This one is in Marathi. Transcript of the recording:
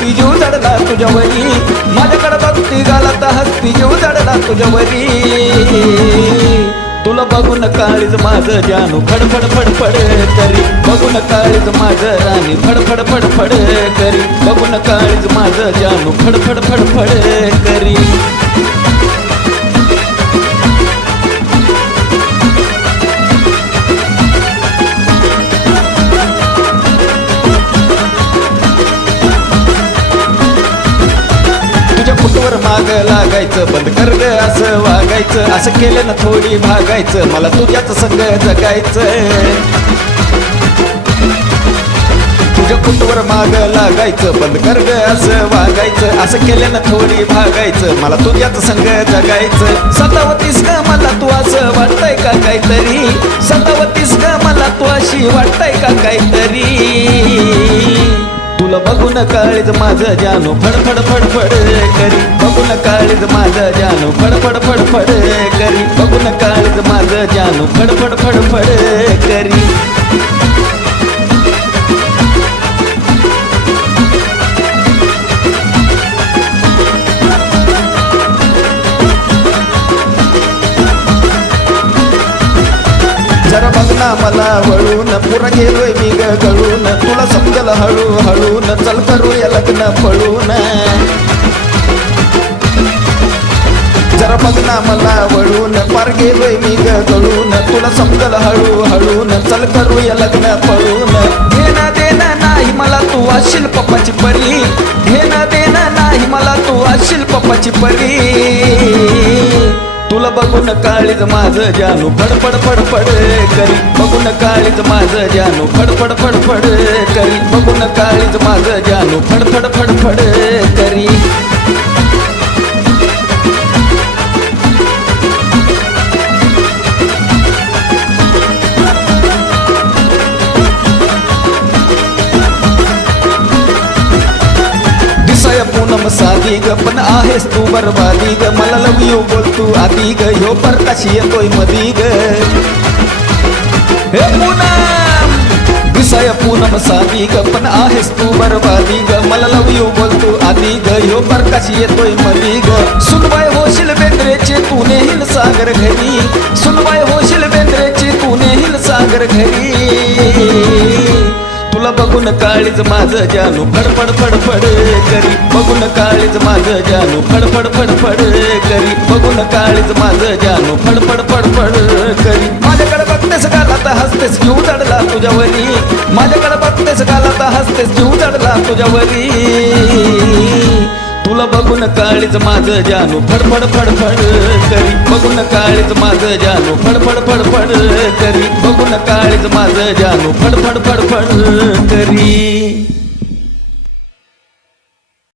घालत हस्ती जीव जडला तुझ्यावरी. माझ्याकडे बघती घालत हस्ती जीव जडला तुझ्यावरी. तुला बघून काळीज माझं जानू फडफड फडफड करी. बघून काळीज माझं राणी फडफड फडफड करी. बघून काळीज माझं जानू फडफड फडफड करी. फुटवर माग लागायचं बंद कर ग असं वागायचं. असं केलं ना थोडी भागायचं मला तुझ्याच संग जगायचं. तुझ्या फुटवर माग लागायचं बंद कर ग असं वागायचं. असं केलं ना थोडी भागायचं मला तुझ्याच संग जगायचं. सतावतीस ग मला तू असं वाटतंय का काहीतरी? सतावतीस ग मला तू अशी वाटतंय का काहीतरी? तुला बघून काळीज माझं जानू. फडफड फडफड करी. बघून काळीज माझं जानू. फडफड फडफड करी. बघून काळीज माझं जानू. फडफड फडफड करी. ना मला वळून पुरा गेलोय मी गळून. तुला समजल हळू हळून चल करूया लग्न पळून. जरा बघ ना मला वळून पार गेलोय मी गळून. तुला समजल हळू हळून चल करूया लग्न पळून. घेणं देणं नाही मला तू अशील पप्पाची परी. घेणं देणं नाही मला तू अशील पप्पाची परी. तुला बघून काळीच माझं जानू. फडफड फडफड करी. बघून काळीच माझं जानू. फडफड फडफड करी. बघून काळीच माझं जानू. फडफड फडफड पूनम साधी ग पण आहेस तू बरबादी ग। मला लव यू बोल तू आधी ग ह्यो परकाशी येतोय मधी ग। हे पूनम दिसाय पूनम साधी ग पण आहेस तू बरबादी ग। मला लव यू बोल तू आधी ग ह्यो परकाशी येतोय मधी ग। सुनबाय होशील बेंद्रेचे तू नेहील सागर घरी। सुनबाय होशील बेंद्रेचे तू नेहील सागर घरी। तुला बघून काळीच माझं जानू. फडफड फडफड करी. बघून काळीच माझं जानू. फडफड फडफड करी. बघून काळीच माझं जानू. फडफड फडफड करी. माझ्याकडे बघतेस गालात हसतेस जीव चढला तुझ्यावरी. माझ्याकडे बघतेस गालात हसतेस जीव चढला तुझ्यावरी. तुला बघून काळीच माझं जानू. फडफड फडफड करी. बघून काळीच माझं जानू. फडफड फडफड करी. बघून काळीच माझं जानू. फडफड फडफड करी.